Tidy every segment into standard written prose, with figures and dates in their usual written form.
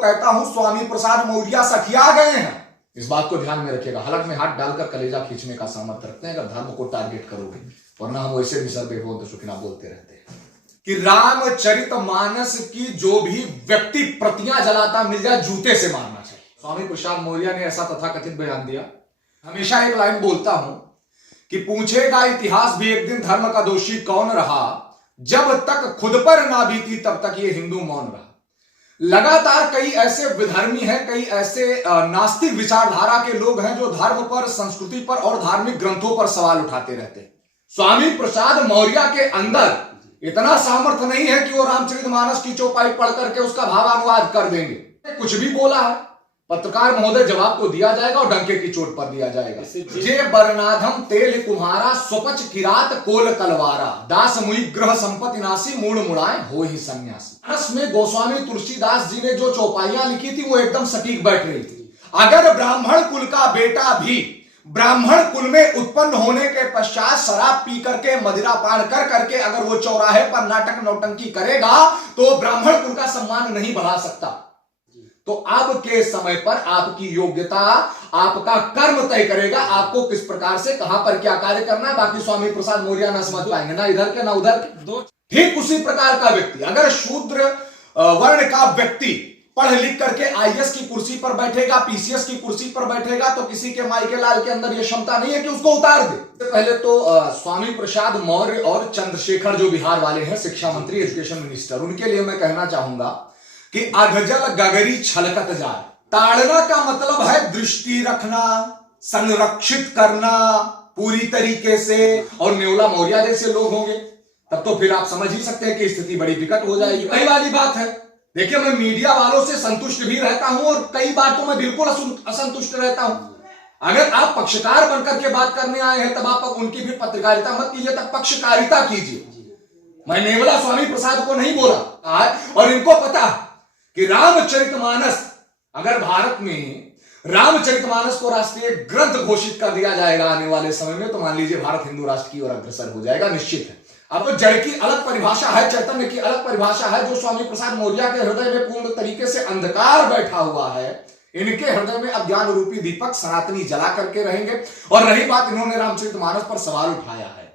कहता हूं स्वामी प्रसाद मौर्य सठिया गए हैं। इस बात को ध्यान में रखिएगा। हलक में हाथ डालकर कलेजा खींचने का सामर्थ्य रखते हैं अगर धर्म को टारगेट करोगे, वरना हम वैसे भी सर्वभौम सुखिना बोलते रहते हैं कि रामचरितमानस की जो भी व्यक्ति प्रतियां जलाता मिल जाए जूते से मारना चाहिए। स्वामी प्रसाद मौर्य ने ऐसा तथाकथित बयान दिया। हमेशा एक लाइन बोलता हूं कि पूछेगा इतिहास भी एक दिन धर्म का दोषी कौन रहा, जब तक खुद पर ना बीती तब तक ये हिंदू मौन रहा। लगातार कई ऐसे विधर्मी हैं, कई ऐसे नास्तिक विचारधारा के लोग हैं जो धर्म पर, संस्कृति पर और धार्मिक ग्रंथों पर सवाल उठाते रहते हैं। स्वामी प्रसाद मौर्य के अंदर इतना सामर्थ्य नहीं है कि वो रामचरितमानस की चौपाई पढ़ करके उसका भावानुवाद कर देंगे। कुछ भी बोला है पत्रकार महोदय जवाब को दिया जाएगा और डंके की चोट पर दिया जाएगा। जे बरनाधम तेल कुम्हारा स्वपच किरात कोल कलवारा, दास मुई ग्रह संपत्ति नासी मूड मुड़ाए हो ही सन्यासी। में गोस्वामी तुलसीदास जी ने जो चौपाइयां लिखी थी वो एकदम सटीक बैठ रही थी। अगर ब्राह्मण कुल का बेटा भी ब्राह्मण कुल में उत्पन्न होने के पश्चात शराब पी करके, मदिरा पान कर करके अगर वो चौराहे पर नाटक नौटंकी करेगा तो ब्राह्मण कुल का सम्मान नहीं बढ़ा सकता। तो अब के समय पर आपकी योग्यता, आपका कर्म तय करेगा आपको किस प्रकार से कहां पर क्या कार्य करना है। बाकी स्वामी प्रसाद मौर्य ना समझ पाएंगे, ना इधर के ना उधर के। ठीक उसी प्रकार का व्यक्ति, अगर शूद्र वर्ण का व्यक्ति पढ़ लिख करके आईएएस की कुर्सी पर बैठेगा, पीसीएस की कुर्सी पर बैठेगा, तो किसी के माई के लाल के अंदर यह क्षमता नहीं है कि उसको उतार दे। पहले तो स्वामी प्रसाद मौर्य और चंद्रशेखर जो बिहार वाले हैं, शिक्षा मंत्री, एजुकेशन मिनिस्टर, उनके लिए मैं कहना चाहूंगा कि अधजल गगरी छलकत जाए। ताड़ना का मतलब है दृष्टि रखना, संरक्षित करना पूरी तरीके से। और नेवला मौर्य जैसे लोग होंगे तब तो फिर आप समझ ही सकते हैं कि स्थिति बड़ी विकट हो जाएगी। पहली वाली बात है, देखिए मैं मीडिया वालों से संतुष्ट भी रहता हूं और कई बार तो मैं बिल्कुल असंतुष्ट रहता हूं। अगर आप पक्षकार बनकर के बात करने आए हैं तब आप उनकी भी पत्रकारिता मत कीजिए, तब पक्षकारिता कीजिए। मैं नेवला स्वामी प्रसाद को नहीं बोला, और इनको पता कि रामचरितमानस, अगर भारत में रामचरितमानस को राष्ट्रीय ग्रंथ घोषित कर दिया जाएगा आने वाले समय में, तो मान लीजिए भारत हिंदू राष्ट्र की ओर अग्रसर हो जाएगा, निश्चित है। अब तो जड़ की अलग परिभाषा है, चैतन्य की अलग परिभाषा है। जो स्वामी प्रसाद मौर्य के हृदय में पूर्ण तरीके से अंधकार बैठा हुआ है, इनके हृदय में अज्ञान रूपी दीपक सनातनी जला करके रहेंगे। और रही बात, इन्होंने रामचरितमानस पर सवाल उठाया है,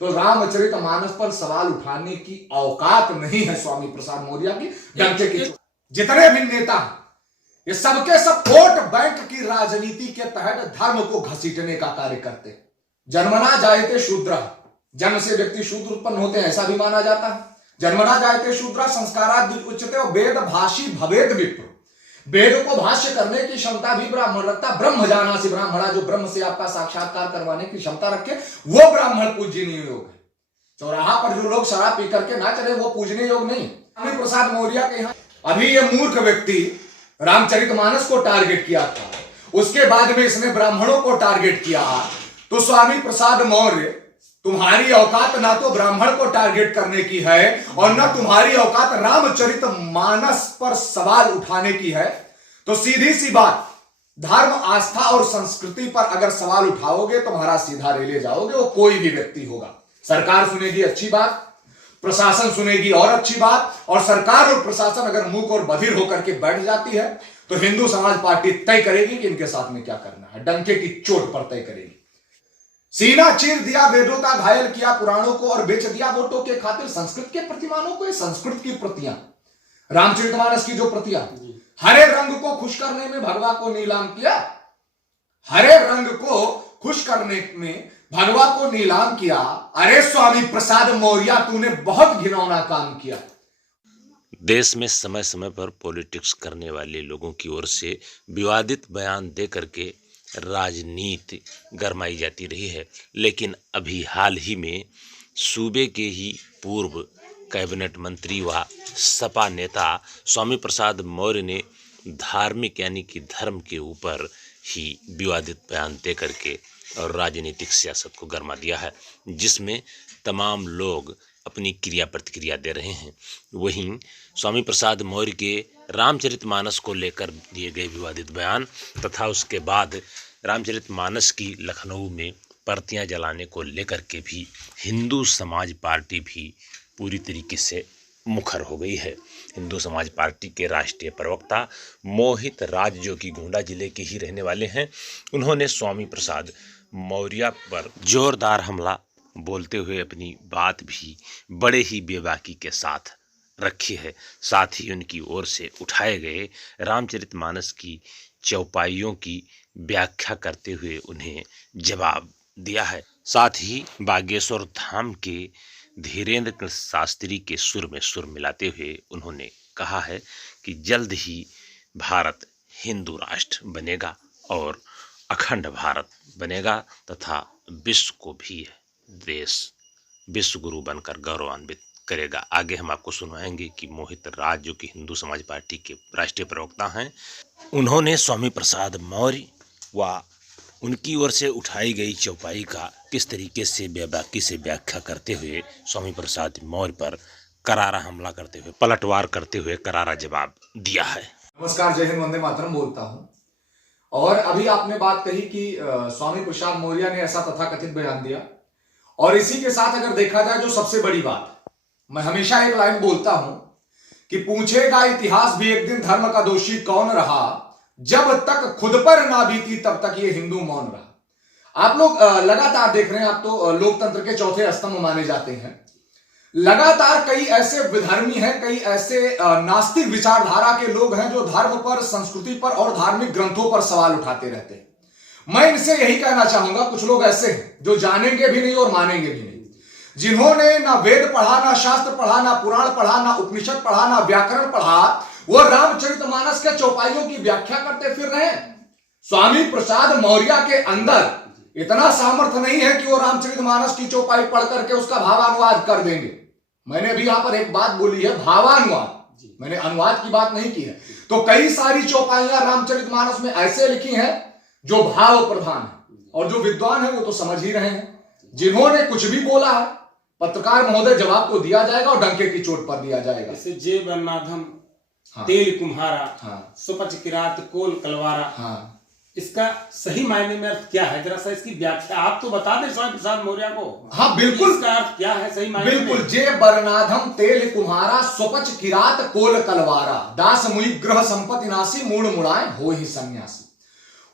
तो रामचरितमानस पर सवाल उठाने की औकात नहीं है स्वामी प्रसाद मौर्य की। डंके की जितने भी नेता ये सबके सब वोट बैंक की राजनीति के तहत धर्म को घसीटने का कार्य करते। जन्मना जायते शूद्र, जन्म से व्यक्ति शूद्र उत्पन्न होते हैं ऐसा भी माना जाता है। जन्मना जायते शूद्र संस्काराद उच्यते और वेद भाषी भवेद विप्र, वेद को भाष्य करने की क्षमता भी ब्राह्मण रखता। ब्रह्म जानासि ब्राह्मणा, जो ब्रह्म से आपका साक्षात्कार करवाने की क्षमता रखे वो ब्राह्मण पूजनीय योग है। चौराहा पर जो लोग शराब पी करके ना चले वो पूजनीय योग नहीं। स्वामी प्रसाद मौर्य के यहाँ अभी ये मूर्ख व्यक्ति रामचरितमानस को टारगेट किया था, उसके बाद में इसने ब्राह्मणों को टारगेट किया। तो स्वामी प्रसाद मौर्य, तुम्हारी औकात ना तो ब्राह्मण को टारगेट करने की है और ना तुम्हारी औकात रामचरितमानस पर सवाल उठाने की है। तो सीधी सी बात, धर्म, आस्था और संस्कृति पर अगर सवाल उठाओगे तो महाराज सीधा रेले जाओगे। वो कोई भी व्यक्ति होगा, सरकार सुनेगी अच्छी बात, प्रशासन सुनेगी और अच्छी बात, और सरकार और प्रशासन अगर मूक और बधिर होकर के बैठ जाती है तो हिंदू समाज पार्टी तय करेगी कि इनके साथ में क्या करना है, डंके की चोट पर तय करेगी। सीना चीर दिया वेदों का, घायल किया पुराणों को और बेच दिया वोटों के खातिर संस्कृत के प्रतिमानों को। ये संस्कृत की प्रतियां, रामचरितमानस की जो प्रतियां, हरे रंग को खुश करने में भगवा को नीलाम किया, हरे रंग को खुश करने में भगवा को नीलाम किया। अरे स्वामी प्रसाद मौर्य, तूने बहुत घिनौना काम किया। देश में समय समय पर पॉलिटिक्स करने वाले लोगों की ओर से विवादित बयान दे करके राजनीति गरमाई जाती रही है, लेकिन अभी हाल ही में सूबे के ही पूर्व कैबिनेट मंत्री व सपा नेता स्वामी प्रसाद मौर्य ने धार्मिक यानी कि धर्म के ऊपर ही विवादित बयान दे करके और राजनीतिक सियासत को गरमा दिया है, जिसमें तमाम लोग अपनी क्रिया प्रतिक्रिया दे रहे हैं। वहीं स्वामी प्रसाद मौर्य के रामचरितमानस को लेकर दिए गए विवादित बयान तथा उसके बाद रामचरितमानस की लखनऊ में प्रतियां जलाने को लेकर के भी हिंदू समाज पार्टी भी पूरी तरीके से मुखर हो गई है। हिंदू समाज पार्टी के राष्ट्रीय प्रवक्ता मोहित राज, जो कि गोंडा जिले के ही रहने वाले हैं, उन्होंने स्वामी प्रसाद मौर्य पर जोरदार हमला बोलते हुए अपनी बात भी बड़े ही बेबाकी के साथ रखी है। साथ ही उनकी ओर से उठाए गए रामचरितमानस की चौपाइयों की व्याख्या करते हुए उन्हें जवाब दिया है। साथ ही बागेश्वर धाम के धीरेन्द्र कृष्ण शास्त्री के सुर में सुर मिलाते हुए उन्होंने कहा है कि जल्द ही भारत हिंदू राष्ट्र बनेगा और अखंड भारत बनेगा तथा विश्व को भी देश विश्व गुरु बनकर गौरवान्वित करेगा। आगे हम आपको सुनाएंगे कि मोहित राज, जो कि हिंदू समाज पार्टी के राष्ट्रीय प्रवक्ता हैं, उन्होंने स्वामी प्रसाद मौर्य व उनकी ओर से उठाई गई चौपाई का किस तरीके से बेबाकी से व्याख्या करते हुए स्वामी प्रसाद मौर्य पर करारा हमला करते हुए, पलटवार करते हुए करारा जवाब दिया है। नमस्कार, जय हिंद, वंदे मातरम बोलता हूं। और अभी आपने बात कही कि स्वामी प्रसाद मौर्य ने ऐसा तथाकथित बयान दिया, और इसी के साथ अगर देखा जाए जो सबसे बड़ी बात, मैं हमेशा एक लाइन बोलता हूं कि पूछेगा इतिहास भी एक दिन धर्म का दोषी कौन रहा, जब तक खुद पर ना बीती तब तक ये हिंदू मौन रहा। आप लोग लगातार देख रहे हैं, आप तो लोकतंत्र के चौथे स्तंभ माने जाते हैं। लगातार कई ऐसे विधर्मी हैं, कई ऐसे नास्तिक विचारधारा के लोग हैं जो धर्म पर, संस्कृति पर और धार्मिक ग्रंथों पर सवाल उठाते रहते हैं। मैं इनसे यही कहना चाहूंगा, कुछ लोग ऐसे हैं जो जानेंगे भी नहीं और मानेंगे भी नहीं, जिन्होंने ना वेद पढ़ा, ना शास्त्र पढ़ा, ना पुराण पढ़ा, ना उपनिषद पढ़ा, ना व्याकरण पढ़ा, वो रामचरितमानस के चौपाइयों की व्याख्या करते फिर रहे हैं। स्वामी प्रसाद मौर्य के अंदर इतना सामर्थ्य नहीं है कि वो रामचरितमानस की चौपाई पढ़ करके उसका भावानुवाद कर देंगे। मैंने भी यहां पर एक बात बोली है, भावानुवाद, मैंने अनुवाद की बात नहीं की है। तो कई सारी चौपाइयां रामचरितमानस में ऐसे लिखी हैं जो भाव प्रधान है, और जो विद्वान है वो तो समझ ही रहे हैं। जिन्होंने कुछ भी बोला है, पत्रकार महोदय जवाब तो दिया जाएगा और डंके की चोट पर दिया जाएगा। जैसे जे बरनाधम, तेल कुम्हारा, सुपच किरात कोल कलवारा, इसका सही मायने में अर्थ क्या है? जरा सा इसकी व्याख्या आप तो बता दें स्वामी प्रसाद मौर्य को। हाँ बिल्कुल, इसका अर्थ क्या है सही मायने में? बिल्कुल। जे बरनाधम तेल कुम्हारा, सुपच किरात कोल कलवारा, दास मुनि ग्रह संपत्ति नासी, मूड मुड़ाए हो ही सन्यासी।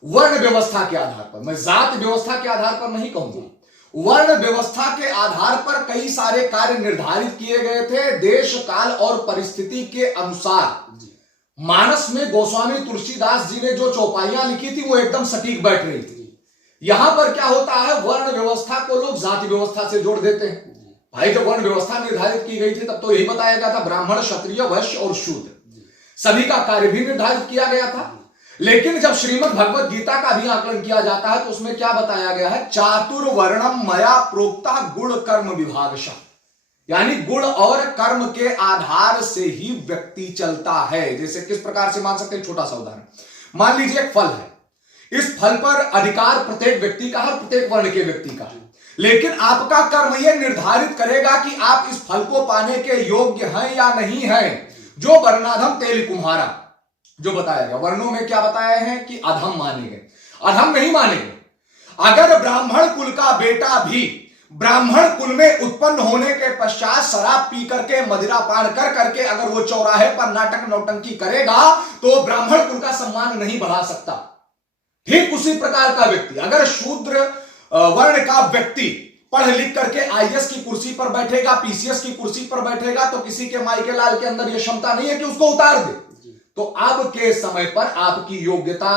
वर्ण व्यवस्था के आधार पर, मैं जात व्यवस्था के आधार पर नहीं कहूंगा, वर्ण व्यवस्था के आधार पर कई सारे कार्य निर्धारित किए गए थे देश काल और परिस्थिति के अनुसार। मानस में गोस्वामी तुलसीदास जी ने जो चौपाइयां लिखी थी वो एकदम सटीक बैठ रही थी। यहां पर क्या होता है, वर्ण व्यवस्था को लोग जाति व्यवस्था से जोड़ देते हैं। भाई जब वर्ण व्यवस्था निर्धारित की गई थी तब तो यही बताया गया था, ब्राह्मण, क्षत्रिय, वैश्य और शूद्र, सभी का कार्य भी निर्धारित किया गया था। लेकिन जब श्रीमद् भगवत गीता का भी आकलन किया जाता है तो उसमें क्या बताया गया है, चातुर्वर्णम मया प्रोक्ता गुण कर्म विभागशः, यानी गुण और कर्म के आधार से ही व्यक्ति चलता है। जैसे किस प्रकार से मान सकते हैं, छोटा सा उदाहरण, मान लीजिए एक फल है, इस फल पर अधिकार प्रत्येक व्यक्ति का है, प्रत्येक वर्ण के व्यक्ति का है, लेकिन आपका कर्म यह निर्धारित करेगा कि आप इस फल को पाने के योग्य हैं या नहीं है। जो वर्णाधम तेल कुम्हारा जो बताया गया, वर्णों में क्या बताया है कि अधम मानेंगे, अधम नहीं मानेंगे। अगर ब्राह्मण कुल का बेटा भी ब्राह्मण कुल में उत्पन्न होने के पश्चात शराब पी करके, मदिरा पान कर करके अगर वो चौराहे पर नाटक नौटंकी करेगा तो ब्राह्मण कुल का सम्मान नहीं बढ़ा सकता। ठीक उसी प्रकार का व्यक्ति, अगर शूद्र वर्ण का व्यक्ति पढ़ लिख करके आईएएस की कुर्सी पर बैठेगा, पीसीएस की कुर्सी पर बैठेगा, तो किसी के माई के लाल के अंदर यह क्षमता नहीं है कि उसको उतार दे। तो अब के समय पर आपकी योग्यता,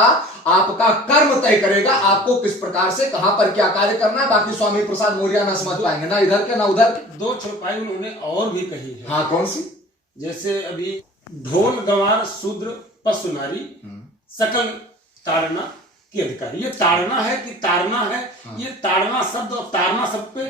आपका कर्म तय करेगा आपको किस प्रकार से कहां पर क्या कार्य करना है। बाकी स्वामी प्रसाद मौर्य ना समझ पाएंगे, ना इधर के ना उधर के। दो चौपाई उन्होंने और भी कही है। हाँ, कौन सी? जैसे अभी ढोल गंवार शूद्र पशु नारी सकल ताड़ना की अधिकारी, ये ताड़ना है कि ताड़ना है? ये ताड़ना शब्द और ताड़ना शब्द पे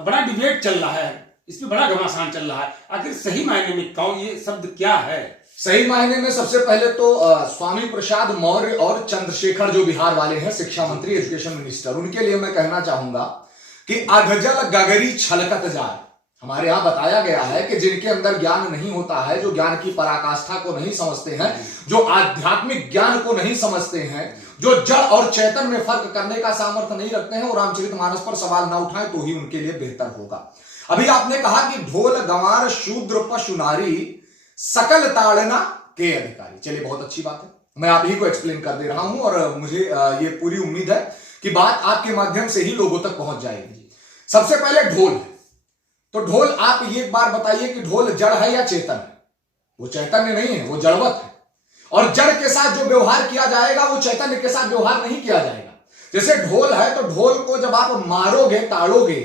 बड़ा डिबेट चल रहा है, इस पे बड़ा घमासान चल रहा है। आखिर सही मायने में कौन ये शब्द क्या है? सही मायने में सबसे पहले तो स्वामी प्रसाद मौर्य और चंद्रशेखर जो बिहार वाले हैं, शिक्षा मंत्री, एजुकेशन मिनिस्टर, उनके लिए मैं कहना चाहूंगा कि अधजल गगरी छलकत जाए। हमारे यहां बताया गया है कि जिनके अंदर ज्ञान नहीं होता है, जो ज्ञान की पराकाष्ठा को नहीं समझते हैं, जो आध्यात्मिक ज्ञान को नहीं समझते हैं, जो जड़ और चैतन्य में फर्क करने का सामर्थ्य नहीं रखते हैं, वो रामचरितमानस पर सवाल ना उठाएं तो ही उनके लिए बेहतर होगा। अभी आपने कहा कि ढोल गंवार शूद्र पशु नारी सकल ताड़ना के अधिकारी। चलिए बहुत अच्छी बात है, मैं आप ही को एक्सप्लेन कर दे रहा हूं और मुझे ये पूरी उम्मीद है कि बात आपके माध्यम से ही लोगों तक पहुंच जाएगी। सबसे पहले ढोल है, तो ढोल आप ये एक बार बताइए कि ढोल जड़ है या चेतन है? वो चैतन्य नहीं है, वो जड़वत है। और जड़ के साथ जो व्यवहार किया जाएगा वो चैतन्य के साथ व्यवहार नहीं किया जाएगा। जैसे ढोल है, तो ढोल को जब आप मारोगे, ताड़ोगे,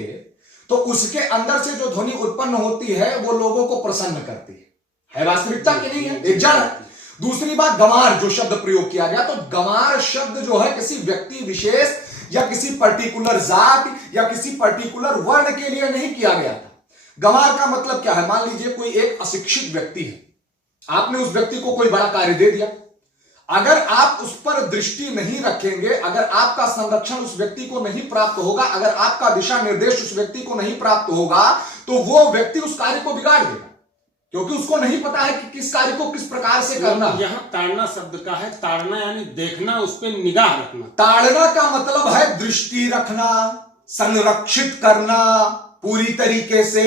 तो उसके अंदर से जो ध्वनि उत्पन्न होती है वो लोगों को प्रसन्न करती है वास्तविकता की नहीं है, एक जड़ है। दूसरी बात, गंवार जो शब्द प्रयोग किया गया, तो गंवार शब्द जो है किसी व्यक्ति विशेष या किसी पर्टिकुलर जात या किसी पर्टिकुलर वर्ण के लिए नहीं किया गया था। गंवार का मतलब क्या है? मान लीजिए कोई एक अशिक्षित व्यक्ति है, आपने उस व्यक्ति को कोई बड़ा कार्य दे दिया, अगर आप उस पर दृष्टि नहीं रखेंगे, अगर आपका संरक्षण उस व्यक्ति को नहीं प्राप्त होगा, अगर आपका दिशा निर्देश उस व्यक्ति को नहीं प्राप्त होगा, तो वो व्यक्ति उस कार्य को बिगाड़ देगा, क्योंकि उसको नहीं पता है कि किस कार्य को किस प्रकार से करना। यहाँ ताड़ना शब्द का है, ताड़ना यानी देखना, उस पर निगाह रखना। ताड़ना का मतलब है दृष्टि रखना, संरक्षित करना पूरी तरीके से।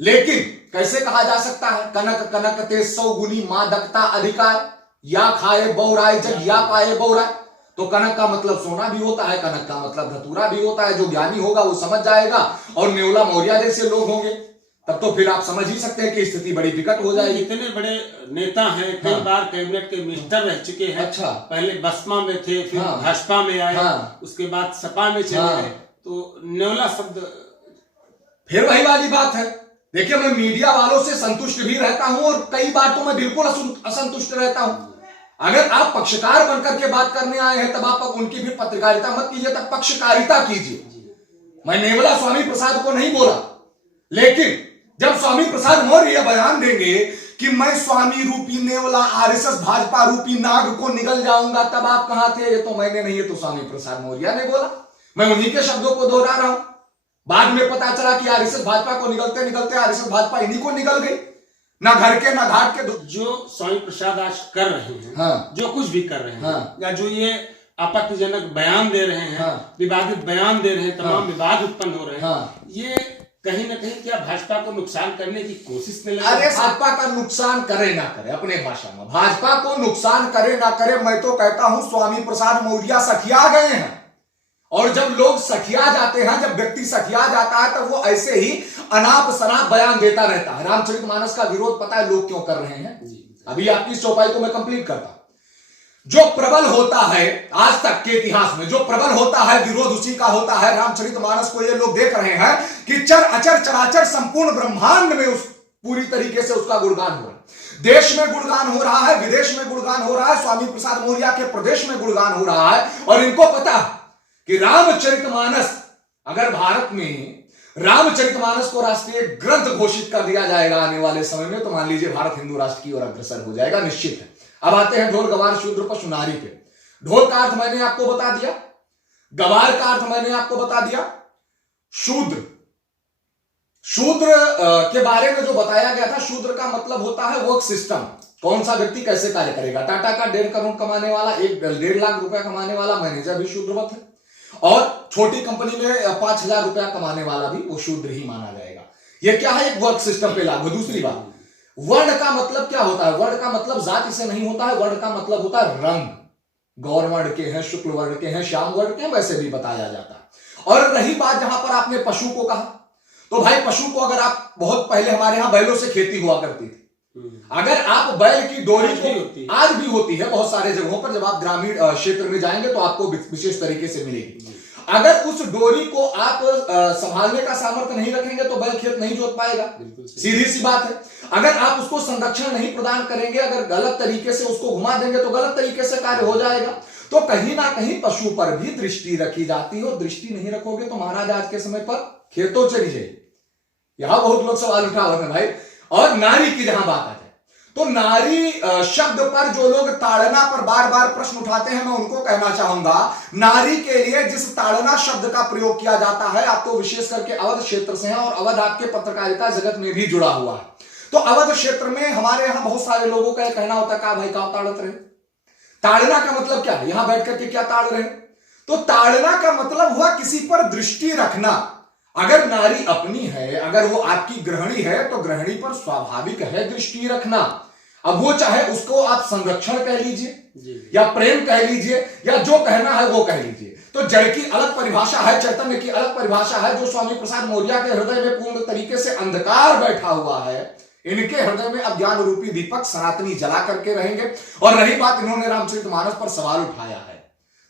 लेकिन कैसे कहा जा सकता है? कनक कनक ते 100 गुनी मादकता अधिकार, या खाए बौराए जग या पाए बौराए। तो कनक का मतलब सोना भी होता है, कनक का मतलब धतूरा भी होता है। जो ज्ञानी होगा वो समझ जाएगा, और नेवला मौर्य जैसे लोग होंगे तब तो फिर आप समझ ही सकते हैं कि स्थिति बड़ी विकट हो जाएगी। इतने बड़े नेता हैं, कई बार कैबिनेट के मिनिस्टर रह चुके हैं। अच्छा। पहले बसपा में थे, फिर भाजपा में आए, उसके बाद सपा में चले गए। तो नेवला शब्द फिर वही वाली बात है। देखिए, मैं मीडिया वालों से संतुष्ट भी रहता हूं और कई बार तो मैं बिल्कुल असंतुष्ट रहता हूं। अगर आप पक्षकार बनकर के बात करने आए हैं तब आप उनकी भी पत्रकारिता मत कीजिए, तब पक्षकारिता कीजिए। मैं नेवला स्वामी प्रसाद को नहीं बोला, लेकिन जब स्वामी प्रसाद मौर्य यह बयान देंगे कि मैं स्वामी रूपी नेवला आरएसएस भाजपा रूपी नाग को निगल जाऊंगा, तब आप कहां थे? ये तो मैंने नहीं, ये तो स्वामी प्रसाद मौर्य ने बोला। मैं उन्हीं के शब्दों को दोहरा रहा हूं। बाद में पता चला कि आरएसएस भाजपा को निगलते निगलते आरएसएस भाजपा इन्हीं को निगल गई, ना घर के ना घाट के। जो स्वामी प्रसाद आज कर रहे हैं, जो कुछ भी कर रहे हैं, या जो ये आपत्तिजनक बयान दे रहे हैं, विवादित बयान दे रहे हैं, तमाम विवाद उत्पन्न हो रहे हैं, ये कहीं ना कहीं क्या भाजपा को नुकसान करने की कोशिश में लगे? अरे भाजपा का नुकसान करे ना करे, अपने भाषा में भाजपा को नुकसान करे ना करे, मैं तो कहता हूं स्वामी प्रसाद मौर्य सठिया गए हैं। और जब लोग सठिया जाते हैं, जब व्यक्ति सठिया जाता है, तब वो ऐसे ही अनाप शनाप बयान देता रहता है। रामचरितमानस का विरोध पता है लोग क्यों कर रहे हैं? अभी आपकी इस चौपाई को मैं कंप्लीट करता हूं। जो प्रबल होता है आज तक के इतिहास में, जो प्रबल होता है विरोध उसी का होता है। रामचरितमानस को ये लोग देख रहे हैं कि चर अचर चराचर संपूर्ण ब्रह्मांड में उस पूरी तरीके से उसका गुणगान हो रहा है। देश में गुणगान हो रहा है, विदेश में गुणगान हो रहा है, स्वामी प्रसाद मौर्य के प्रदेश में गुणगान हो रहा है। और इनको पता है कि रामचरितमानस, अगर भारत में रामचरितमानस को राष्ट्रीय ग्रंथ घोषित कर दिया जाएगा आने वाले समय में, तो मान लीजिए भारत हिंदू राष्ट्र की ओर अग्रसर हो जाएगा, निश्चित है। अब आते हैं ढोल गवार शूद्र पशु नारी पे। ढोल का अर्थ मैंने आपको बता दिया, गवार का अर्थ मैंने आपको बता दिया, शूद्र के बारे में जो बताया गया था, शूद्र का मतलब होता है वर्क सिस्टम। कौन सा व्यक्ति कैसे कार्य करेगा। टाटा का 1.5 करोड़ कमाने वाला, 1.5 लाख रुपया कमाने वाला मैनेजर भी शूद्रवत है, और छोटी कंपनी में 5,000 रुपया कमाने वाला भी वो शूद्र ही माना जाएगा। ये क्या है? एक वर्क सिस्टम पे लागू। दूसरी बात, वर्ण का मतलब क्या होता है? वर्ण का मतलब जाति से नहीं होता है, वर्ण का मतलब होता है रंग। गौर वर्ण के हैं, शुक्ल वर्ण के हैं, श्याम वर्ण के हैं, वैसे भी बताया जाता है। और रही बात जहां पर आपने पशु को कहा, तो भाई पशु को अगर आप, बहुत पहले हमारे यहां बैलों से खेती हुआ करती थी, अगर आप बैल की डोरी को, आज भी होती है बहुत सारे जगहों पर, जब आप ग्रामीण क्षेत्र में जाएंगे तो आपको विशेष तरीके से मिलेगी। अगर उस डोरी को आप संभालने का सामर्थ्य नहीं रखेंगे तो बैल खेत नहीं जोत पाएगा, सीधी सी बात है। अगर आप उसको संरक्षण नहीं प्रदान करेंगे, अगर गलत तरीके से उसको घुमा देंगे तो गलत तरीके से कार्य हो जाएगा। तो कहीं ना कहीं पशु पर भी दृष्टि रखी जाती है, और दृष्टि नहीं रखोगे तो महाराज आज के समय पर खेतों चली जाएगी। यहां बहुत लोग सवाल उठा रहे हैं भाई। और नारी की जहां बात आ जाए, तो नारी शब्द पर जो लोग ताड़ना पर बार बार प्रश्न उठाते हैं, मैं उनको कहना चाहूंगा, नारी के लिए जिस ताड़ना शब्द का प्रयोग किया जाता है, आप तो विशेष करके अवध क्षेत्र से हैं, और अवध आपके पत्रकारिता जगत में भी जुड़ा हुआ है। तो अवध क्षेत्र में हमारे यहां बहुत सारे लोगों का कहना होता है, का भाई का ताड़त रहे। ताड़ना का मतलब क्या है? यहां बैठ करके क्या ताड़ रहे? तो ताड़ना का मतलब हुआ किसी पर दृष्टि रखना। अगर नारी अपनी है, अगर वो आपकी गृहिणी है, तो गृहिणी पर स्वाभाविक है दृष्टि रखना। अब वो चाहे उसको आप संरक्षण कह लीजिए या प्रेम कह लीजिए या जो कहना है वो कह लीजिए। तो जड़ की अलग परिभाषा है, चैतन्य की अलग परिभाषा है। जो स्वामी प्रसाद मौर्य के हृदय में पूर्ण तरीके से अंधकार बैठा हुआ है, इनके हृदय में अज्ञान रूपी दीपक सनातनी जला करके रहेंगे। और रही बात, इन्होंने रामचरितमानस पर सवाल उठाया है,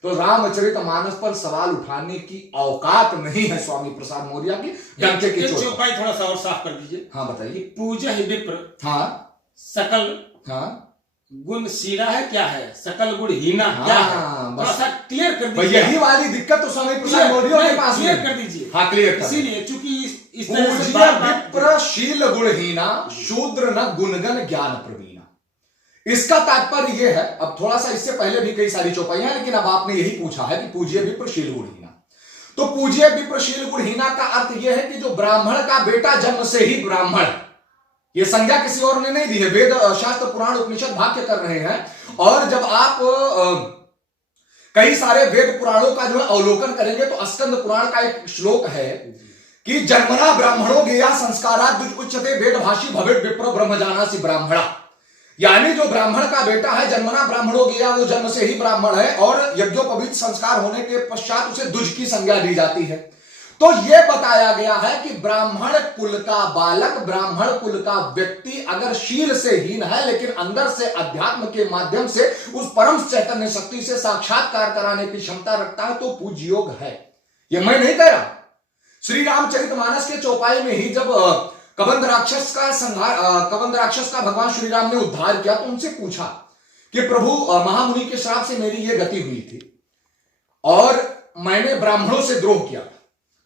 तो रामचरितमानस पर सवाल उठाने की औकात नहीं है स्वामी प्रसाद मौर्य की। डंके की चौपाई थोड़ा सा और साफ कर दीजिए। हाँ बताइए। पूजा ही विप्र, हाँ सकल हाँ गुण शीरा है क्या है, सकल गुण हीना क्या है, थोड़ा सा क्लियर कर दीजिए। यही वाली दिक्कत तो स्वामी प्रसाद मौर्य के पास क्लियर कर दीजिए। हाँ क्लियर कर। इसीलिए चूंकि इस तरह से पूज्य विप्रशील गुणहीना, शूद्र न गुणगन ज्ञान प्रवीणा। इसका तात्पर्य यह है, अब थोड़ा सा इससे पहले भी कई सारी चौपाइयां, लेकिन अब आपने यही पूछा है कि पूज्य विप्रशील गुणहीना। तो पूज्य विप्रशील गुणहीना का अर्थ यह है कि जो ब्राह्मण का बेटा जन्म से ही ब्राह्मण, ये संज्ञा किसी और ने नहीं दी है, वेद शास्त्र पुराण उपनिषद भाष्य कर रहे हैं। और जब आप कई सारे वेद पुराणों का जो है अवलोकन करेंगे तो स्कंद पुराण का एक श्लोक है कि जन्मना ब्राह्मणों गेया संस्काराद् उच्यते वेदभाषी भवेत् विप्र ब्रह्मजानासि ब्राह्मणा। यानी जो ब्राह्मण का बेटा है, जन्मना ब्राह्मणों गेया, वो जन्म से ही ब्राह्मण है और यज्ञोपवीत संस्कार होने के पश्चात उसे द्विज की संज्ञा दी जाती है। तो यह बताया गया है कि ब्राह्मण कुल का बालक, ब्राह्मण कुल का व्यक्ति अगर शील से हीन है लेकिन अंदर से अध्यात्म के माध्यम से उस परम चैतन्य शक्ति से साक्षात्कार कराने की क्षमता रखता है तो पूज्य योग है। यह मैं नहीं कह रहा। श्री रामचरितमानस के चौपाई में ही जब कबंध राक्षस का भगवान श्री राम ने उद्धार किया तो उनसे पूछा कि प्रभु, महामुनि के श्राप से मेरी यह गति हुई थी और मैंने ब्राह्मणों से द्रोह किया।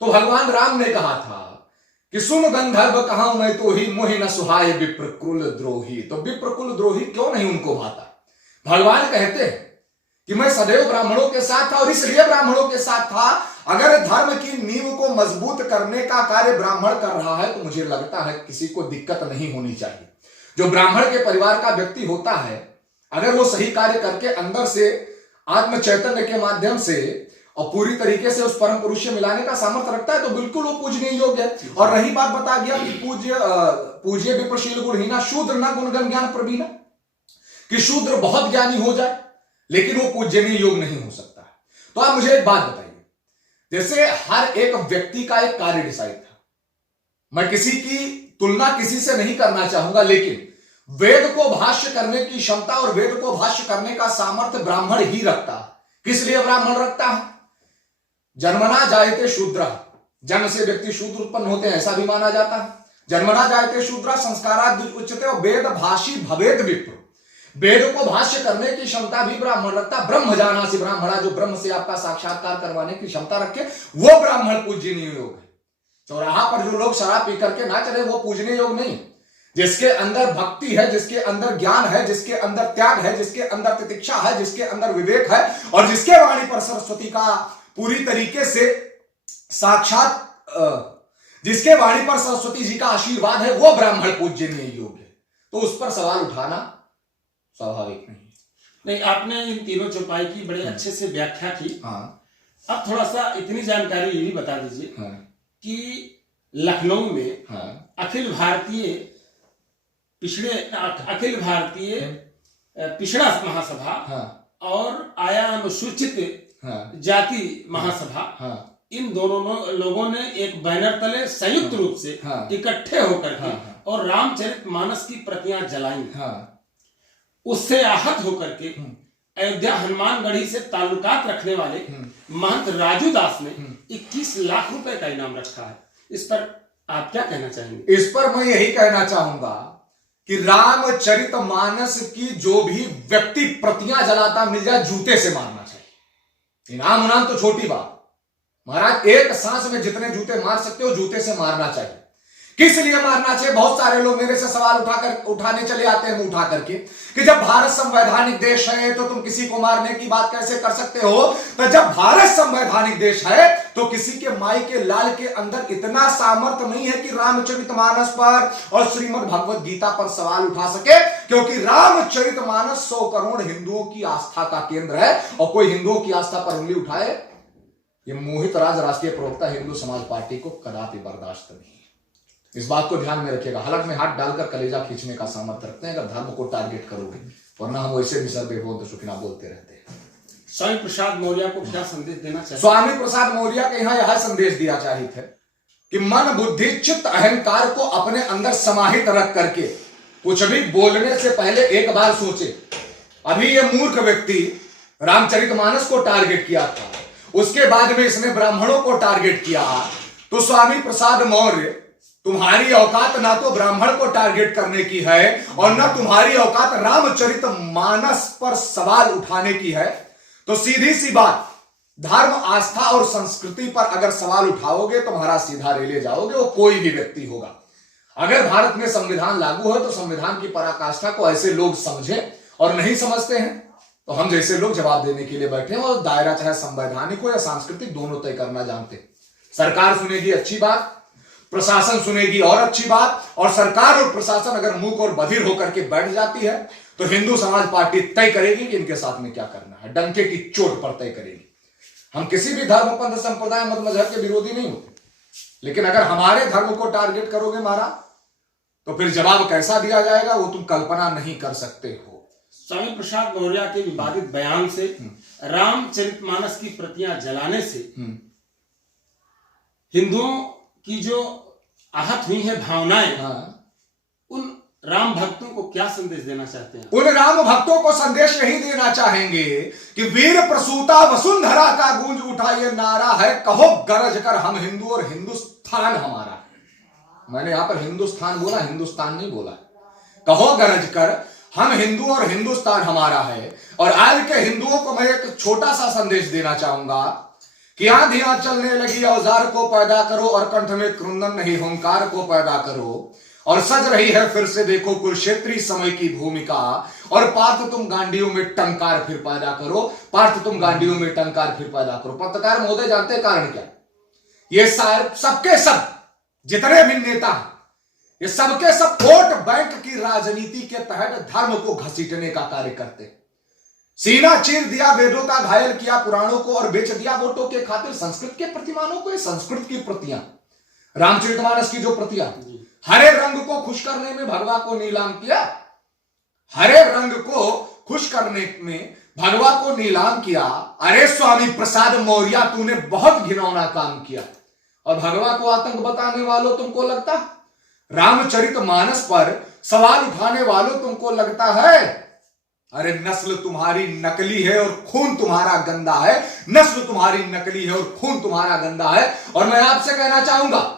तो भगवान राम ने कहा था कि सुन गंधर्व कहां मैं तो ही मोहि न सुहाय विप्रकुल द्रोही। तो विप्रकुल द्रोही क्यों नहीं उनको भाता? भगवान कहते हैं कि मैं सदैव ब्राह्मणों के साथ था और इसलिए ब्राह्मणों के साथ था। अगर धर्म की नींव को मजबूत करने का कार्य ब्राह्मण कर रहा है तो मुझे लगता है किसी को दिक्कत नहीं होनी चाहिए। जो ब्राह्मण के परिवार का व्यक्ति होता है, अगर वो सही कार्य करके अंदर से आत्म चैतन्य के माध्यम से और पूरी तरीके से उस परम पुरुष से मिलाने का सामर्थ्य रखता है तो बिल्कुल वो पूजनीय योग्य है। और रही बात बता गया कि पूज्य विप्रशील गुणहीना, शूद्र न गुणगन ज्ञान प्रवीणा, कि शूद्र बहुत ज्ञानी हो जाए लेकिन वो पूजनीय योग नहीं हो सकता। तो आप मुझे एक बात बताइए, जैसे हर एक व्यक्ति का एक कार्य डिसाइड था, मैं किसी की तुलना किसी से नहीं करना चाहूंगा, लेकिन वेद को भाष्य करने की क्षमता और वेद को भाष्य करने का सामर्थ्य ब्राह्मण ही रखता है। किस लिए ब्राह्मण रखता है? जन्मना जायते शूद्र, जन्म से व्यक्ति शूद्र उत्पन्न होते हैं ऐसा भी माना जाता है। जन्मना जायते शूद्र संस्काराद् उच्यते और वेद भाषी भवेद विप्र, वेद को भाष्य करने की क्षमता भी ब्राह्मण रखता। ब्रह्म जानासि ब्राह्मणा, जो ब्रह्म से आपका साक्षात्कार करवाने की क्षमता रखे वो ब्राह्मण पूजनीय योग है। चौराहा पर जो लोग शराब पी करके ना चले वो पूजनीय योग नहीं। जिसके अंदर भक्ति है, जिसके अंदर ज्ञान है, जिसके अंदर त्याग है, जिसके अंदर तितिक्षा है, जिसके अंदर विवेक है और जिसके वाणी पर सरस्वती का पूरी तरीके से साक्षात, जिसके वाणी पर सरस्वती जी का आशीर्वाद है, वो ब्राह्मण पूजनीय योग है। तो उस पर सवाल उठाना स्वाभाविक नहीं। आपने इन तीनों चौपाई की बड़े अच्छे से व्याख्या की। हाँ। अब थोड़ा सा इतनी जानकारी ये भी बता दीजिए कि लखनऊ में अखिल भारतीय पिछड़ा महासभा और आया अनुसूचित जाति महासभा, इन दोनों लोगों ने एक बैनर तले संयुक्त रूप से इकट्ठे होकर के और रामचरितमानस की प्रतियां जलाई। उससे आहत होकर के अयोध्या हनुमानगढ़ी से ताल्लुकात रखने वाले महंत राजू दास ने 21 लाख रुपए का इनाम रखा है। इस पर आप क्या कहना चाहेंगे? इस पर मैं यही कहना चाहूंगा कि रामचरितमानस की जो भी व्यक्ति प्रतियां जलाता मिल जाए जूते से मारना चाहिए। इनाम उनाम तो छोटी बात, महाराज एक सांस में जितने जूते मार सकते हो जूते से मारना चाहिए। किस लिए मारना चाहिए? बहुत सारे लोग मेरे से सवाल उठाने चले आते हैं उठा करके कि जब भारत संवैधानिक देश है तो तुम किसी को मारने की बात कैसे कर सकते हो? तो जब भारत संवैधानिक देश है तो किसी के माई के लाल के अंदर इतना सामर्थ्य नहीं है कि रामचरितमानस पर और श्रीमद् भगवत गीता पर सवाल उठा सके, क्योंकि रामचरितमानस 100 करोड़ हिंदुओं की आस्था का केंद्र है और कोई हिंदुओं की आस्था पर उंगली उठाए ये मोहित राज राष्ट्रीय प्रवक्ता हिंदू समाज पार्टी को कदापि बर्दाश्त नहीं है। इस बात को ध्यान में रखिएगा। हलक में हाथ डालकर कलेजा खींचने का सामर्थ्य रखते हैं अगर धर्म को टारगेट करोगे, वरना हम वैसे भी सर बेबोध शुकिना बोलते रहते हैं। स्वामी प्रसाद मौर्य को क्या संदेश देना चाहिए? स्वामी प्रसाद मौर्य के यहाँ यह संदेश दिया चाहिए थे कि मन बुद्धि चित्त अहंकार को अपने अंदर समाहित रख करके कुछ भी बोलने से पहले एक बार सोचे। अभी ये मूर्ख व्यक्ति रामचरितमानस को टारगेट किया था, उसके बाद में इसने ब्राह्मणों को टारगेट किया। तो स्वामी प्रसाद मौर्य, तुम्हारी औकात ना तो ब्राह्मण को टारगेट करने की है और ना तुम्हारी औकात रामचरितमानस पर सवाल उठाने की है। तो सीधी सी बात, धर्म आस्था और संस्कृति पर अगर सवाल उठाओगे तो महाराज सीधा रेले जाओगे, वो कोई भी व्यक्ति होगा। अगर भारत में संविधान लागू है तो संविधान की पराकाष्ठा को ऐसे लोग समझे और नहीं समझते हैं तो हम जैसे लोग जवाब देने के लिए बैठे हैं, और दायरा चाहे संवैधानिक हो या सांस्कृतिक दोनों तय करना जानते हैं। सरकार सुनेगी अच्छी बात, प्रशासन सुनेगी और अच्छी बात, और सरकार और प्रशासन अगर मूक और बधिर होकर के बैठ जाती है तो हिंदू समाज पार्टी तय करेगी कि इनके साथ में क्या करना है, डंके की चोट पर तय करेगी। हम किसी भी धर्म पंथ संप्रदाय मत मजहब के विरोधी नहीं होते, लेकिन अगर हमारे धर्म को टारगेट करोगे महाराज तो फिर जवाब कैसा दिया जाएगा वो तुम कल्पना नहीं कर सकते हो। स्वामी प्रसाद मौर्य के विवादित बयान से, रामचरितमानस की प्रतियां जलाने से हिंदुओं की जो आहत हुई है भावनाएं, उन राम भक्तों को क्या संदेश देना चाहते हैं? उन राम भक्तों को संदेश यही देना चाहेंगे कि वीर प्रसूता वसुंधरा का गूंज उठा ये नारा है, कहो गरज कर हम हिंदू और हिंदुस्तान हमारा है। मैंने यहां पर हिंदुस्तान बोला, हिंदुस्तान नहीं बोला। कहो गरज कर हम हिंदू और हिंदुस्तान हमारा है। और आज के हिंदुओं को मैं एक छोटा सा संदेश देना चाहूंगा कि आंधियां चलने लगी औजार को पैदा करो और कंठ में क्रंदन नहीं हुंकार को पैदा करो, और सज रही है फिर से देखो कुरुक्षेत्री समय की भूमिका, और पार्थ तुम गांडियों में टंकार फिर पैदा करो, पार्थ तुम गांडियों में टंकार फिर पैदा करो। पत्रकार महोदय जानते हैं कारण क्या? ये सबके सब जितने भी नेता हैं ये सबके सब वोट बैंक की राजनीति के तहत धर्म को घसीटने का कार्य करते। सीना चीर दिया, वेदों का घायल किया पुराणों को, और बेच दिया वोटों के खातिर संस्कृत के प्रतिमानों को। ये संस्कृत की प्रतियां, रामचरितमानस की जो प्रतियां, हरे रंग को खुश करने में भगवा को नीलाम किया, हरे रंग को खुश करने में भगवा को नीलाम किया। अरे स्वामी प्रसाद मौर्य, तूने बहुत घिनौना काम किया, और भगवा को आतंक बताने वालों तुमको लगता, रामचरितमानस पर सवाल उठाने वालों तुमको लगता है अरे नस्ल तुम्हारी नकली है और खून तुम्हारा गंदा है, नस्ल तुम्हारी नकली है और खून तुम्हारा गंदा है। और मैं आपसे कहना चाहूंगा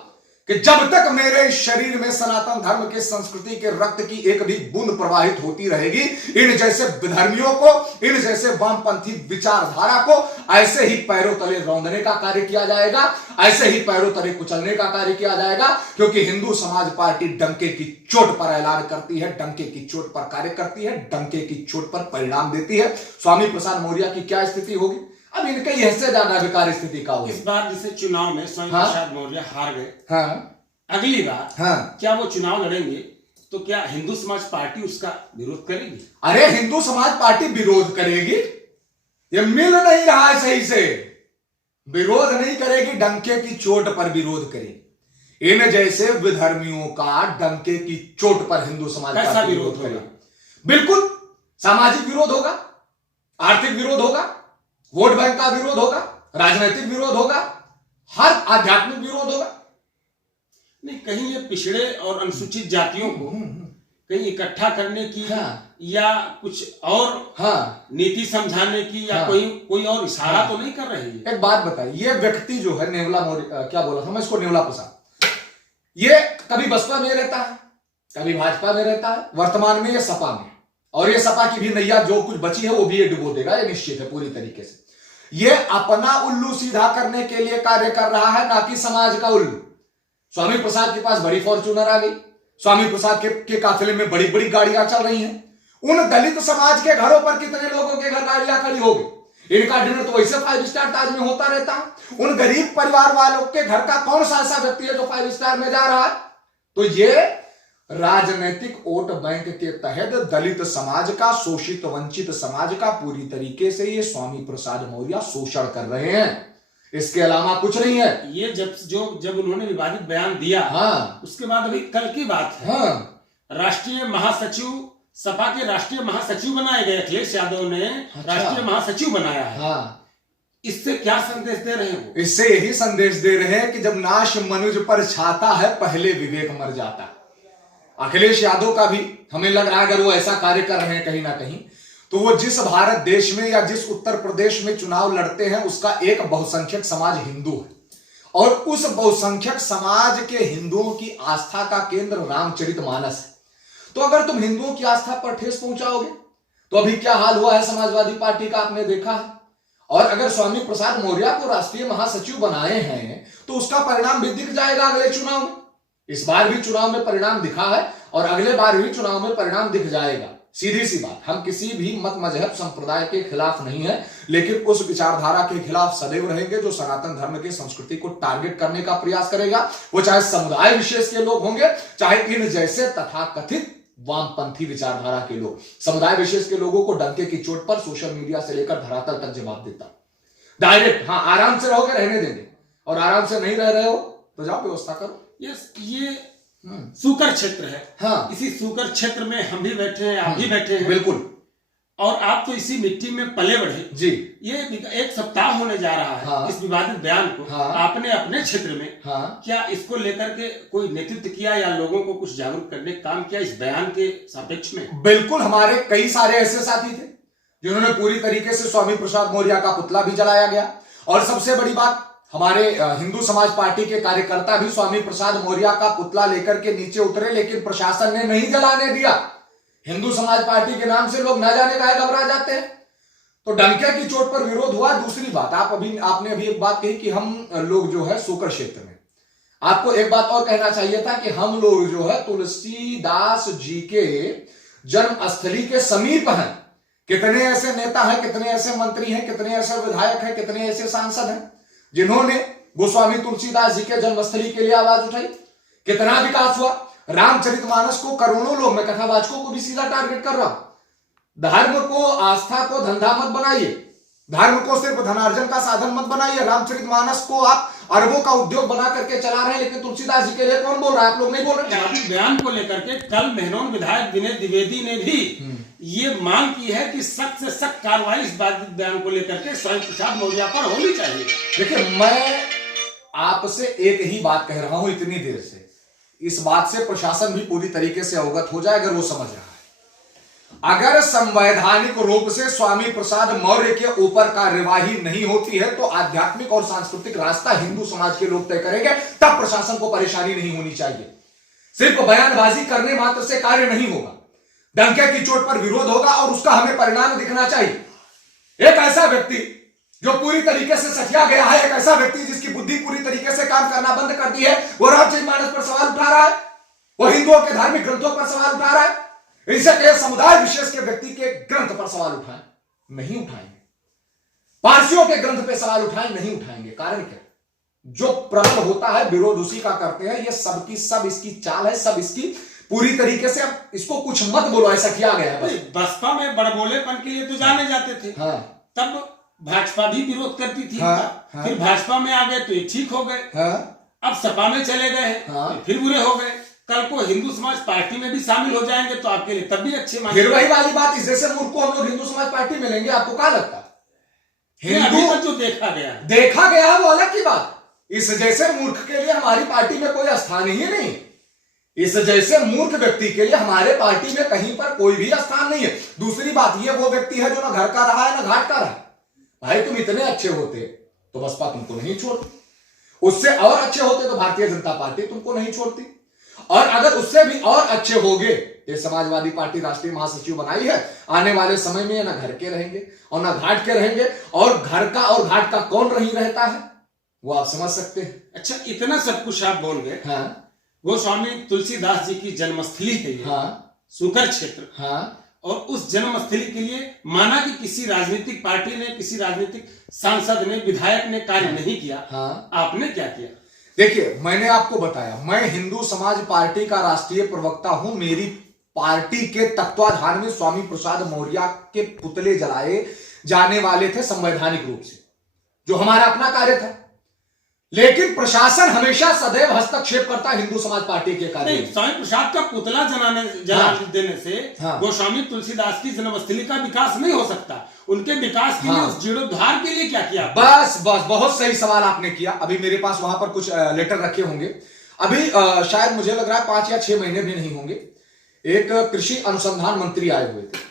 कि जब तक मेरे शरीर में सनातन धर्म के संस्कृति के रक्त की एक भी बूंद प्रवाहित होती रहेगी, इन जैसे विधर्मियों को, इन जैसे वामपंथी विचारधारा को ऐसे ही पैरों तले रौंदने का कार्य किया जाएगा, ऐसे ही पैरों तले कुचलने का कार्य किया जाएगा। क्योंकि हिंदू समाज पार्टी डंके की चोट पर ऐलान करती है, डंके की चोट पर कार्य करती है, डंके की चोट पर परिणाम देती है। स्वामी प्रसाद मौर्य की क्या स्थिति होगी? अब इनके इससे ज्यादा बेकार स्थिति का होगी। इस बार जैसे चुनाव में स्वामी प्रसाद मौर्य हार गए, अगली बार क्या वो चुनाव लड़ेंगे तो क्या हिंदू समाज पार्टी उसका विरोध करेगी? अरे हिंदू समाज पार्टी विरोध करेगी, ये मिल नहीं रहा है सही से। विरोध नहीं करेगी, डंके की चोट पर विरोध करेगी। इन जैसे विधर्मियों का डंके की चोट पर हिंदू समाज पार्टी विरोध करेगी। बिल्कुल सामाजिक विरोध होगा, आर्थिक विरोध होगा, वोट बैंक का विरोध होगा, राजनीतिक विरोध होगा, हर आध्यात्मिक विरोध होगा। नहीं, कहीं ये पिछड़े और अनुसूचित जातियों को कहीं इकट्ठा करने की या कुछ और नीति समझाने की या कोई और इशारा तो नहीं कर रही है? एक बात बताइए, ये व्यक्ति जो है नेवला क्या बोला था मैं इसको, नेवला प्रसाद, ये कभी बसपा में रहता है, कभी भाजपा में रहता है, वर्तमान में ये सपा में, और ये सपा की भी नैया जो कुछ बची है वो भी ये डुबो देगा, ये निश्चित है पूरी तरीके से। ये अपना उल्लू सीधा करने के लिए कार्य कर रहा है, ना कि समाज का उल्लू। स्वामी प्रसाद के पास बड़ी फॉर्च्यूनर आ गई, स्वामी प्रसाद के काफिले में बड़ी बड़ी गाड़ियां चल रही हैं। उन दलित समाज के घरों पर कितने लोगों के घर गाड़ियां खड़ी हो गई? इनका डिनर तो वैसे 5 स्टार ताज में होता रहता है। उन गरीब परिवार वालों के घर का कौन सा ऐसा व्यक्ति है जो 5 स्टार में जा रहा है? तो ये राजनीतिक वोट बैंक के तहत दलित समाज का, शोषित वंचित समाज का पूरी तरीके से ये स्वामी प्रसाद मौर्य शोषण कर रहे हैं। इसके अलावा कुछ नहीं है। ये जब उन्होंने विवादित बयान दिया, हाँ, उसके बाद अभी कल की बात है, हाँ, राष्ट्रीय महासचिव, सपा के राष्ट्रीय महासचिव बनाए गए अखिलेश यादव ने राष्ट्रीय महासचिव बनाया है। हाँ, इससे क्या संदेश दे रहे हैं वो? इससे यही संदेश दे रहे हैं कि जब नाश मनुज पर छाता है, पहले विवेक मर जाता। अखिलेश यादव का भी हमें लग रहा है अगर वो ऐसा कार्य कर रहे हैं कहीं ना कहीं, तो वो जिस भारत देश में या जिस उत्तर प्रदेश में चुनाव लड़ते हैं उसका एक बहुसंख्यक समाज हिंदू है और उस बहुसंख्यक समाज के हिंदुओं की आस्था का केंद्र रामचरितमानस है। तो अगर तुम हिंदुओं की आस्था पर ठेस पहुंचाओगे तो अभी क्या हाल हुआ है समाजवादी पार्टी का आपने देखा है। और अगर स्वामी प्रसाद मौर्य को राष्ट्रीय महासचिव बनाए हैं तो उसका परिणाम भी दिख जाएगा अगले चुनाव में। इस बार भी चुनाव में परिणाम दिखा है और अगले बार भी चुनाव में परिणाम दिख जाएगा। सीधी सी बात, हम किसी भी मत मजहब संप्रदाय के खिलाफ नहीं है, लेकिन उस विचारधारा के खिलाफ सदैव रहेंगे जो सनातन धर्म की संस्कृति को टारगेट करने का प्रयास करेगा। वो चाहे समुदाय विशेष के लोग होंगे, चाहे इन जैसे तथाकथित वामपंथी विचारधारा के लोग। समुदाय विशेष के लोगों को डंके की चोट पर सोशल मीडिया से लेकर धरातल तक जवाब देता डायरेक्ट। हाँ, आराम से रहोगे रहने देंगे, और आराम से नहीं रह रहे हो तो जाओ व्यवस्था करो। ये सूकर क्षेत्र है। हाँ, इसी सूकर क्षेत्र में हम भी बैठे हैं, आप भी बैठे हैं। बिल्कुल। और आप तो इसी मिट्टी में पले बढ़े जी। ये 1 सप्ताह होने जा रहा है। हाँ, इस विवादित बयान को हाँ, आपने अपने क्षेत्र में क्या इसको लेकर के कोई नेतृत्व किया या लोगों को कुछ जागरूक करने का काम किया इस बयान के सापेक्ष में? बिल्कुल, हमारे कई सारे ऐसे साथी थे जिन्होंने पूरी तरीके से स्वामी प्रसाद मौर्य का पुतला भी जलाया गया। और सबसे बड़ी बात, हमारे हिंदू समाज पार्टी के कार्यकर्ता भी स्वामी प्रसाद मौर्य का पुतला लेकर के नीचे उतरे, लेकिन प्रशासन ने नहीं जलाने दिया। हिंदू समाज पार्टी के नाम से लोग न जाने का घबरा जाते हैं, तो डंके की चोट पर विरोध हुआ। दूसरी बात, आपने अभी एक बात कही कि हम लोग जो है सूकर क्षेत्र में, आपको एक बात और कहना चाहिए था कि हम लोग जो है तुलसीदास जी के जन्मस्थली के समीप हैं। कितने ऐसे नेता हैं, कितने ऐसे मंत्री हैं, कितने ऐसे विधायक हैं, कितने ऐसे सांसद हैं जिन्होंने गोस्वामी तुलसीदास जी के जन्मस्थली के लिए आवाज उठाई। कितना विकास हुआ। रामचरितमानस को करोड़ों लोग, मैं कथावाचकों को भी सीधा टारगेट कर रहा हूं। धर्म को, आस्था को धंधा मत बनाइए, धर्म को सिर्फ धनार्जन का साधन मत बनाइए। रामचरितमानस को आप अरबों का उद्योग बना करके चला रहे हैं, लेकिन तुलसीदास जी के लिए कौन बोल रहा है? आप लोग नहीं बोल रहे। बयान को लेकर के कल मेहनौन विधायक विनय द्विवेदी ने भी ये मांग की है कि सख्त से सख्त कार्रवाई इस बयान को लेकर के स्वामी प्रसाद मौर्य पर होनी चाहिए। देखिए, मैं आपसे एक ही बात कह रहा हूं इतनी देर से, इस बात से प्रशासन भी पूरी तरीके से अवगत हो जाए अगर वो समझ रहा है। अगर संवैधानिक रूप से स्वामी प्रसाद मौर्य के ऊपर कार्यवाही नहीं होती है तो आध्यात्मिक और सांस्कृतिक रास्ता हिंदू समाज के लोग तय करेंगे, तब प्रशासन को परेशानी नहीं होनी चाहिए। सिर्फ बयानबाजी करने मात्र से कार्य नहीं होगा, डंके की चोट पर विरोध होगा और उसका हमें परिणाम दिखना चाहिए। एक ऐसा व्यक्ति जो पूरी तरीके से सठिया गया है, एक ऐसा व्यक्ति जिसकी बुद्धि पूरी तरीके से काम करना बंद कर दी है, वो रामचरितमानस पर सवाल उठा रहा है, वो हिंदुओं के धार्मिक ग्रंथों पर सवाल उठा रहा है। इनसे कहे समुदाय विशेष के व्यक्ति के ग्रंथ पर सवाल उठाएं, नहीं उठाएंगे। पारसियों के ग्रंथ पर सवाल उठाएं, नहीं उठाएंगे। कारण क्या? जो प्रबल होता है विरोध उसी का करते हैं। ये सबकी सब इसकी चाल है, सब इसकी पूरी तरीके से। अब इसको कुछ मत बोलो, ऐसा किया गया है। बस बसपा में बड़बोलेपन के लिए तो जाने जाते थे। हाँ। तब भाजपा भी विरोध करती थी। हाँ। फिर भाजपा में आ गए तो ये ठीक हो गए। हाँ। अब सपा में चले गए हैं। हाँ। फिर बुरे हो गए। कल को हिंदू समाज पार्टी में भी शामिल हो जाएंगे तो आपके लिए तब भी अच्छे मानेंगे। फिर वही वाली बात, इस जैसे मूर्ख को हम लोग हिंदू समाज पार्टी में लेंगे, आपको क्या लगता है? अभी तक जो देखा गया है वो अलग की बात। इस जैसे मूर्ख के लिए हमारी पार्टी में कोई स्थान ही नहीं। इस जैसे मूर्ख व्यक्ति के लिए हमारे पार्टी में कहीं पर कोई भी स्थान नहीं है। दूसरी बात, ये वो व्यक्ति है जो ना घर का रहा है ना घाट का रहा। भाई तुम इतने अच्छे होते तो बसपा तुमको नहीं छोड़ती, उससे और अच्छे होते तो भारतीय जनता पार्टी तुमको नहीं छोड़ती, और अगर उससे भी और अच्छे होगे, ये समाजवादी पार्टी राष्ट्रीय महासचिव बनाई है, आने वाले समय में ना घर के रहेंगे और ना घाट के रहेंगे, और घर का और घाट का कौन नहीं रहता है वो आप समझ सकते हैं। अच्छा, इतना सब कुछ आप बोल गए। हाँ। वो स्वामी तुलसीदास जी की जन्मस्थली है ये। हाँ। सूकर क्षेत्र। हाँ। और उस जन्मस्थली के लिए माना कि किसी राजनीतिक पार्टी ने, किसी राजनीतिक सांसद ने, विधायक ने कार्य नहीं किया। हाँ। आपने क्या किया? देखिए, मैंने आपको बताया, मैं हिंदू समाज पार्टी का राष्ट्रीय प्रवक्ता हूं। मेरी पार्टी के तत्वाधान में स्वामी प्रसाद मौर्य के पुतले जलाए जाने वाले थे संवैधानिक रूप से, जो हमारा अपना कार्य था। लेकिन प्रशासन हमेशा सदैव हस्तक्षेप करता है हिंदू समाज पार्टी के कार्य नहीं, में। स्वामी प्रसाद का पुतला जला देने से गोस्वामी तुलसीदास की जन्मस्थली का विकास नहीं हो सकता। उनके विकास के लिए, उस जीर्णोद्धार के लिए क्या किया? बस बहुत सही सवाल आपने किया। अभी मेरे पास वहां पर कुछ लेटर रखे होंगे, अभी शायद मुझे लग रहा है 5 या 6 महीने भी नहीं होंगे। एक कृषि अनुसंधान मंत्री आए हुए थे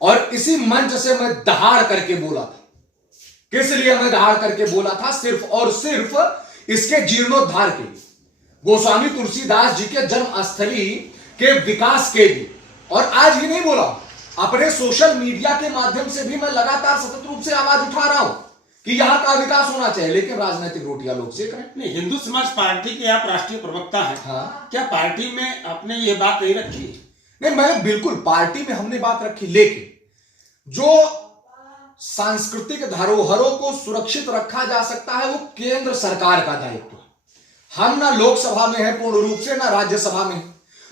और इसी मंच से मैं दहाड़ करके बोला था। किस लिए मैं दहाड़ करके बोला था? सिर्फ और सिर्फ इसके जीर्णोद्धार के लिए, गोस्वामी तुलसीदास जी के जन्मस्थली के विकास के लिए। और आज ही नहीं बोला, अपने सोशल मीडिया के माध्यम से भी मैं लगातार सतत रूप से आवाज उठा रहा हूं कि यहां का विकास होना चाहिए, लेकिन राजनीतिक रोटियां लोग सेक रहे हैं। नहीं, हिंदू समाज पार्टी के आप राष्ट्रीय प्रवक्ता हैं। हाँ। क्या पार्टी में आपने ये बात नहीं रखी? नहीं, मैं बिल्कुल पार्टी में हमने बात रखी, लेकिन जो सांस्कृतिक धरोहरों को सुरक्षित रखा जा सकता है वो केंद्र सरकार का दायित्व है। हम ना लोकसभा में है पूर्ण रूप से, ना राज्यसभा में।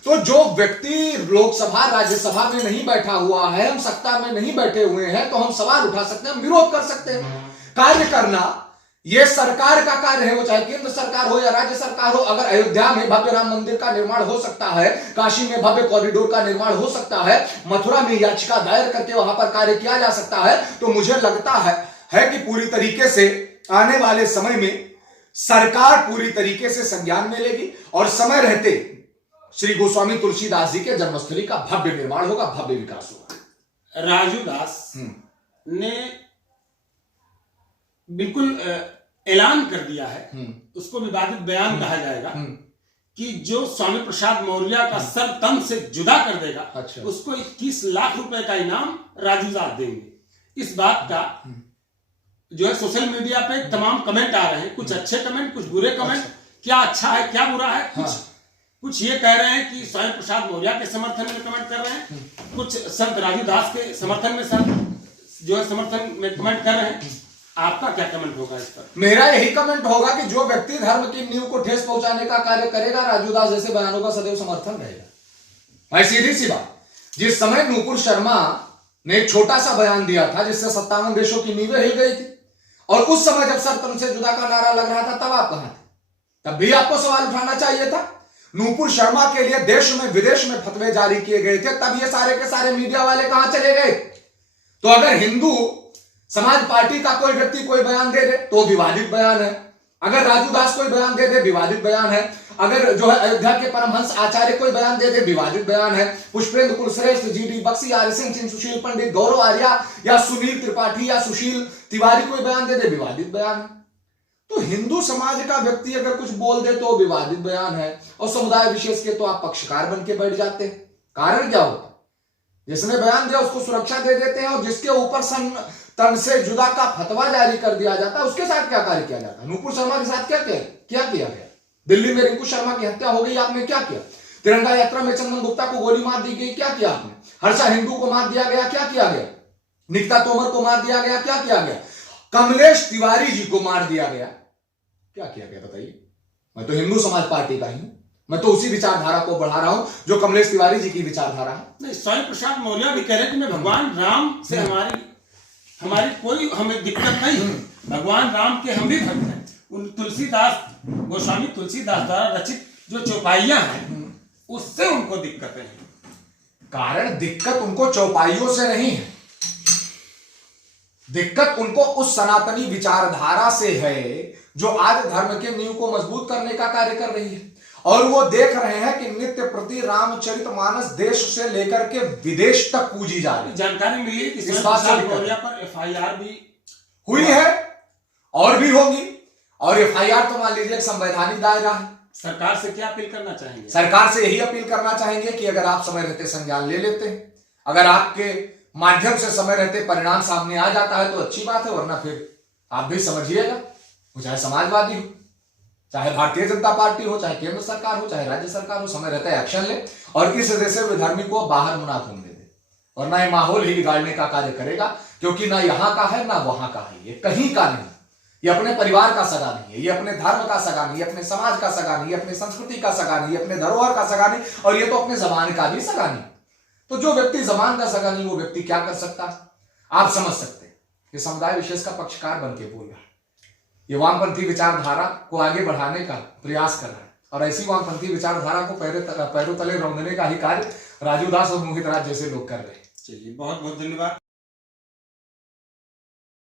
तो जो व्यक्ति लोकसभा राज्यसभा में नहीं बैठा हुआ है, हम सत्ता में नहीं बैठे हुए हैं, तो हम सवाल उठा सकते हैं, हम विरोध कर सकते हैं। कार्य करना ये सरकार का कार्य है, वो चाहे केंद्र सरकार हो या राज्य सरकार हो। अगर अयोध्या में भव्य राम मंदिर का निर्माण हो सकता है, काशी में भव्य कॉरिडोर का निर्माण हो सकता है, मथुरा में याचिका दायर करके वहां पर कार्य किया जा सकता है, तो मुझे लगता है कि पूरी तरीके से आने वाले समय में सरकार पूरी तरीके से संज्ञान में लेगी और समय रहते श्री गोस्वामी तुलसीदास जी के जन्मस्थली का भव्य निर्माण होगा, भव्य विकास होगा। राजू दास ने बिल्कुल ऐलान कर दिया है, उसको विवादित बयान कहा जाएगा, कि जो स्वामी प्रसाद मौर्य का सर तन से जुदा कर देगा, अच्छा। उसको 21 लाख रुपए का इनाम राजू दास देंगे। इस बात का जो है सोशल मीडिया पे तमाम कमेंट आ रहे हैं, कुछ अच्छे कमेंट, कुछ बुरे कमेंट। क्या अच्छा है, क्या बुरा है? कुछ ये कह रहे हैं कि स्वामी प्रसाद मौर्य के समर्थन में कमेंट कर रहे हैं, कुछ संत राजू दास के समर्थन में जो है समर्थन में कमेंट कर रहे हैं। आपका क्या कमेंट होगा इस पर? मेरा यही कमेंट होगा कि जो व्यक्ति धर्म की नींव को ठेस पहुंचाने का कार्य करेगा, राजू दास जैसे बयानों का सदैव समर्थन रहेगा। भाई सीधी सी बात, जिस समय नूपुर शर्मा ने एक छोटा सा बयान दिया था जिससे 57 देशों की नींवें हिल गई थी, और उस समय जब सर तन से जुदा का नारा लग रहा था, तब आप कहां थे? तब भी आपको सवाल उठाना चाहिए था। नूपुर शर्मा के लिए देश में विदेश में फतवे जारी किए गए थे, तब ये सारे के सारे मीडिया वाले कहां चले गए? तो अगर हिंदू समाज पार्टी का कोई व्यक्ति कोई बयान दे दे तो विवादित बयान है, अगर राजू दास कोई बयान दे दे विवादित बयान है, अगर जो है अयोध्या के परमहंस आचार्य कोई बयान दे दे विवादित बयान है, पुष्पेंद्र कुलश्रेष्ठ, जीडी बख्शी, आर सिंह, सुशील पंडित, गौरव आर्या या सुनील त्रिपाठी या सुशील तिवारी कोई बयान दे दे विवादित बयान है। तो हिंदू समाज का व्यक्ति अगर कुछ बोल दे तो विवादित बयान है, और समुदाय विशेष के तो आप पक्षकार बन के बैठ जाते हैं। कारण क्या होता है? जिसने बयान दिया उसको सुरक्षा दे देते हैं, और जिसके ऊपर तन से जुदा का फतवा जारी कर दिया जाता है उसके साथ क्या कार्य किया जाता है? नूपुर शर्मा के साथ क्या किया गया? दिल्ली में रिंकू शर्मा की हत्या हो गई, आपने क्या किया? तिरंगा यात्रा में चंदन गुप्ता को गोली मार दी गई, क्या किया आपने? हर्षा हिंदू को मार दिया गया, क्या किया गया? निकिता तोमर को मार दिया गया, क्या किया गया? कमलेश तिवारी जी को मार दिया गया, क्या किया गया बताइए? मैं तो हिंदू समाज पार्टी का ही हूं, मैं तो उसी विचारधारा को बढ़ा रहा हूं जो कमलेश तिवारी जी की विचारधारा है। नहीं, स्वामी प्रसाद मौर्य भी कह रहे कि मैं भगवान राम से हमारी कोई हमें दिक्कत नहीं, भगवान राम के हम भी भक्त हैं। उन तुलसीदास, गोस्वामी तुलसीदास द्वारा रचित जो चौपाइयां हैं उससे उनको दिक्कतें हैं। कारण दिक्कत उनको चौपाइयों से नहीं है, दिक्कत उनको उस सनातनी विचारधारा से है जो आज धर्म के नींव को मजबूत करने का कार्य कर रही है। और वो देख रहे हैं कि नित्य प्रति रामचरितमानस देश से लेकर के विदेश तक पूजी जा रही है। जानकारी मिली कि इस बात से मौर्य पर एफआईआर भी हुई है और भी होगी, और एफआईआर तो मान लीजिए संवैधानिक दायरा है। सरकार से क्या अपील करना चाहेंगे? सरकार से यही अपील करना चाहेंगे कि अगर आप समय रहते संज्ञान ले लेते हैं, अगर आपके माध्यम से समय रहते परिणाम सामने आ जाता है तो अच्छी बात है, वरना फिर आप भी समझिएगा, वो चाहे समाजवादी हो, चाहे भारतीय जनता पार्टी हो, चाहे केंद्र सरकार हो, चाहे राज्य सरकार हो, समय रहता है एक्शन ले और इस देश से विधर्मी को बाहर मुना घूमने दे, वरना ये माहौल ही बिगाड़ने का कार्य करेगा। क्योंकि ना यहाँ का है ना वहां का है, ये कहीं का नहीं, ये अपने परिवार का सगा नहीं है, ये अपने धर्म का सगा नहीं, ये अपने समाज का सगा नहीं, ये अपने संस्कृति का सगा नहीं, ये अपने धरोहर का सगा नहीं, और ये तो अपने जबान का भी सगा नहीं। तो जो व्यक्ति जबान का सगा नहीं वो व्यक्ति क्या कर सकता है? आप समझ सकते हैं कि समुदाय विशेष का पक्षकार बन के बोल रहा है। ये वामपंथी विचारधारा को आगे बढ़ाने का प्रयास कर रहा है, और ऐसी वामपंथी विचारधारा को पैरों तले रौंदने का ही कार्य राजू दास और मोहित राज जैसे लोग कर रहे हैं। चलिए, बहुत बहुत धन्यवाद।